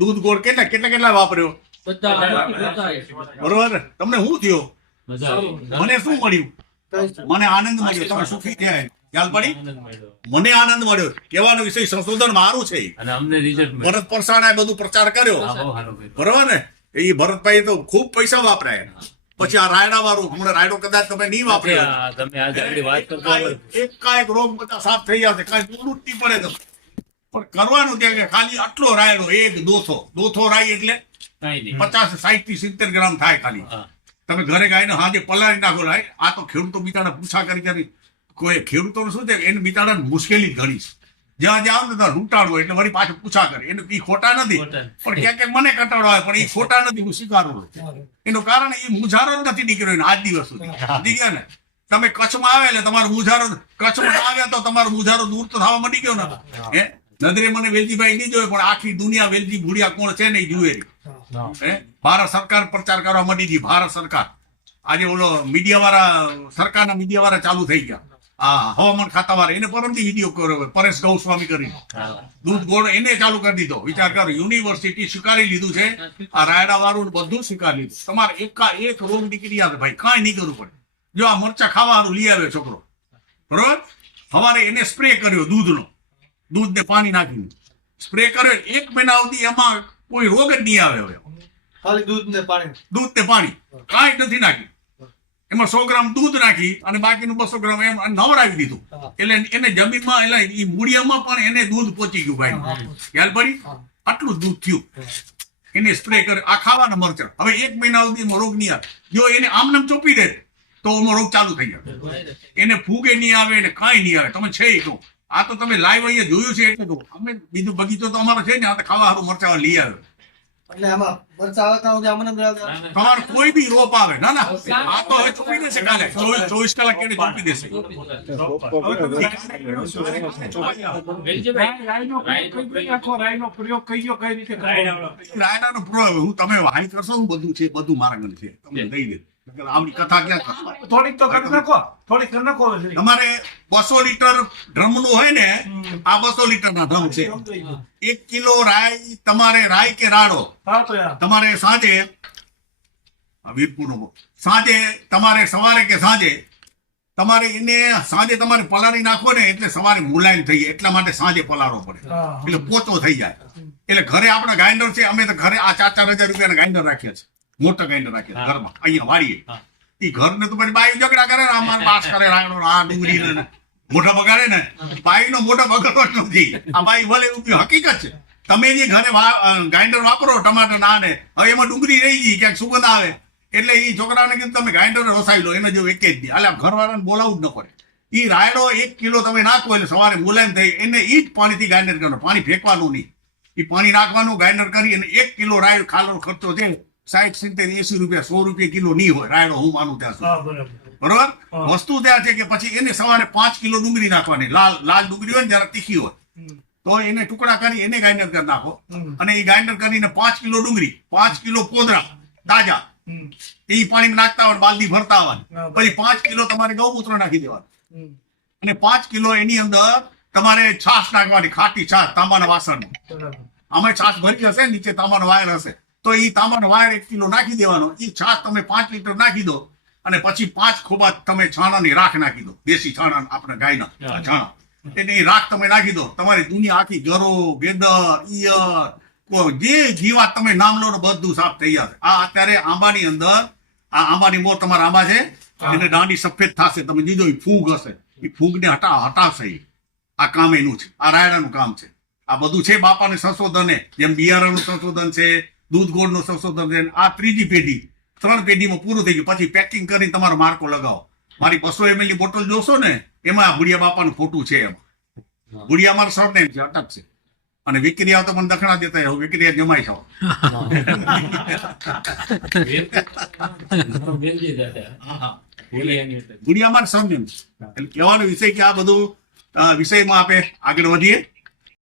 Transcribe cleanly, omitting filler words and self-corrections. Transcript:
દૂધ ગોળ કેટલા વાપર્યો બરોબર ને? તમને શું થયો? મને શું મળ્યું? મને આનંદ મળ્યો. તમે સુખી થયા ખ્યાલ પડી? મને આનંદ મળ્યો. કહેવાનો વિષય સંશોધન મારું છે. ભરત પરસાણા બધું પ્રચાર કર્યો બરોબર ને? એ ભરતભાઈ તો ખૂબ પૈસા વાપરાય. પછી આ રાયડા વાળું હમણાં રાયડો કદાચ તમે નહીં વાપર્યો, એક રોગ બધા સાફ થઈ જશે, કાંઈ દૂધ નહીં પડે તો. પણ કરવાનું ત્યાં કે ખાલી આટલો રાયડો, એક દોથો રાઈ એટલે 50, 60 થી 70 ગ્રામ થાય. ખાલી તમે ઘરે ગાયને હાજે પલાળી નાખો. રાય આ તો ખેડૂતો બિચારા પૂછા કરી કોઈ ખેડૂતોને શું છે, એને બિચારા મુશ્કેલી ઘણી છે. જ્યાં જાવ ને ત્યાં લૂંટાડો એટલે વળી પાછું પૂછા કરે. એને એ ખોટા નથી, પણ ક્યાંક મને કંટાળો આવે, પણ એ ખોટા નથી, હું સ્વીકારું. એનું કારણ એ મુજારો નથી નીકળ્યો આજ દિવસ સુધી. સમજી ગયા ને? તમે કચ્છમાં આવે એટલે તમારો મુજારો, કચ્છમાં આવ્યા તો તમારો મુજારો દૂર તો થવા માંડી ગયો ને. હે નજરે મને વેલજીભાઈ નહીં જોયે, પણ આખી દુનિયા વેલજી ભૂડિયા કોણ છે નહીં જુએ. હે ભારત સરકાર પ્રચાર કરવા માંડી હતી. ભારત સરકાર આજે ઓલો મીડિયા વાળા, સરકારના મીડિયા વાળા ચાલુ થઈ ગયા. હા, હવામાન ખાતા વાળા એને પરમથી વિડીયો કર્યો, પરેશ ગૌસ્વામી કરી દૂધ ગોળ એને ચાલુ કરી દીધો. વિચાર કરો, યુનિવર્સિટી સ્વીકારી લીધું છે, આ રાયડા વાળું બધું સ્વીકારી લીધું. તમારે એક રોગ નીકળી આવે ભાઈ, કાંઈ નહીં કરવું પડે. જો આ મરચા ખાવાનું લઈ આવે છોકરો બરોબર, સવારે એને સ્પ્રે કર્યો દૂધને પાણી નાખીને સ્પ્રે કર્યો. 1 મહિના સુધી એમાં કોઈ રોગ જ નહીં આવે. હવે ખાલી દૂધ ને પાણી કાંઈ નથી નાખ્યું. એમાં 100 ગ્રામ દૂધ નાખી અને બાકીનું 200 ગ્રામ એમ નવરાવી દીધું. એટલે એને જમીનમાં એટલે એ મૂળિયામાં પણ એને દૂધ પહોંચી ગયું ભાઈ. ખ્યાલ પડી? આટલું દૂધ થયું. એને સ્પ્રે કરે. આ ખાવાના મરચા હવે 1 મહિના સુધી રોગ નહીં આવે. જો એને આમને ચોપી દે તો રોગ ચાલુ થઈ જાય. એને ફૂગે નહીં આવે ને કાંઈ નહીં આવે. તમે છે તો આ તો તમે લાઈવ અહીંયા જોયું છે એટલે તો અમે બીજું બગીચો તો અમારો છે ને, આ તો ખાવા સારું મરચા લઈ આવે. એટલે આમાં મરચા આવતા અમને તમારે કોઈ બી રોપ આવે ના આ તો હવે ચોપી દેશે. કાલે 24 કલાક એને ચોપી દેશે. રાયડાનો પ્રયોગ હું તમે વાહી કરશો, હું બધું છે, બધું મારા ગણ છે, તમને દઈ દે. આમની કથા ક્યાં થોડીક તો કરી નાખો. તમારે 200 લીટર ડ્રમ નું હોય ને, આ 200 લીટર ના ડ્રમ છે. 1 કિલો રાઈ, તમારે રાઈ કે રાડો તમારે સાંજે વીરપુર સાંજે તમારે સવારે કે સાંજે તમારે એને સાંજે તમારે પલાળી નાખો ને એટલે સવારે મુલાયમ થઈ જાય. એટલા માટે સાંજે પલાળવો પડે એટલે પોચો થઈ જાય. એટલે ઘરે આપણા ગ્રાઇન્ડર છે, અમે તો ઘરે આ 4-4 હજાર રૂપિયાના ગ્રાઇન્ડર રાખ્યા છે. મોટા ગ્રાઇન્ડર રાખ્યા ઘરમાં અહીંયા વાળીએ. એ ઘરને તો પછી બાઈ ઝઘડા કરે ને, અમારે પાસ કરે રાયડો, આ ડુંગળી ને મોઢા બગાડે ને. બાઈ નો મોઢા બગાડવો જ નથી. આ બાઈ ભલે હકીકત છે. તમે જે ઘરે ગ્રાઇન્ડર વાપરો ટમાટર ના ને, હવે એમાં ડુંગળી રહી ગઈ, ક્યાંક સુગંધ આવે એટલે એ છોકરાને કીધું તમે ગ્રાઇન્ડર રસાઈ લો, એને જો એક જ દે. એટલે ઘરવાળાને બોલાવવું જ ન પડે. એ રાયડો 1 કિલો તમે નાખો એટલે સવારે મુલાયમ થઈ. એને એ જ પાણીથી ગ્રાઇન્ડર કરવાનું, પાણી ફેંકવાનું નહીં. એ પાણી નાખવાનું, ગ્રાઇન્ડર કરી અને 1 કિલો રાયડો ખાવાનો ખર્ચો છે 60, 70, 80 રૂપિયા, 100 રૂપિયા કિલો નહીં હોય રાયડો, હું માનું ત્યાં સુધી. બરોબર વસ્તુ ત્યાં છે કે પછી એને સવારે 5 કિલો ડુંગળી નાખવાની, લાલ ડુંગળી હોય ને જરા તીખી હોય તો એને ટુકડા કરી એને ગ્રાઇન્ડર કરી નાખો. અને એ ગ્રાઇન્ડર કરીને 5 કિલો ડુંગળી, 5 કિલો પોદરા તાજા એ પાણી નાખતા હોય, બાલદી ભરતા હોય. પછી 5 કિલો તમારે ગૌમૂત્ર નાખી દેવાનું અને 5 કિલો એની અંદર તમારે છાશ નાખવાની, ખાટી છાશ તાંબાના વાસણ. આમાં છાશ ભરી હશે, નીચે તાંબાનો વાયર હશે તો એ તાંબાનો વાયર 1 કિલો નાખી દેવાનો. એ છાશ તમે 5 લીટર નાખી દો અને પછી 5 ખોબા તમે છાણાની રાખ નાખી દો, દેશી છાણા, આપણે ગાયના છાણા. એની રાખ તમે નાખી દો. તમારી દુનિયા આખી ગરો, ગેદર, ઈયર, જે જીવાત તમે નામ લો બધું સાફ થઈ જશે. આ અત્યારે આંબાની અંદર, આ આંબાની મોર તમારા આંબા છે, એને દાંડી સફેદ થશે. તમે દીધો એ ફૂગ હશે, એ ફૂગને હટાવશે. આ કામ એનું છે, આ રાયડાનું કામ છે. આ બધું છે બાપાને સંશોધન. જેમ બિયારણનું સંશોધન છે, દૂધ ગોળનું સંશોધન છે. આ 3જી પેઢી, 3 પેઢીમાં પૂરું થઈ ગયું. પછી પેકિંગ કરીને તમારો માર્કો લગાવો. મારી 200 ml ની બોટલ જોશો ને, એમાં ભુડિયા બાપાનું ફોટું છે. એમાં ભુડિયા અમારું સરનેમ છે, અટક છે. અને વિક્રિયા તો મને દક્ષિણા દેતા હોય, વિક્રિયા જમાઈ છો. ભુડિયા અમારું સરનેમ છે. એટલે કહેવાનો વિષય કે આ બધું વિષયમાં આપણે આગળ વધીએ.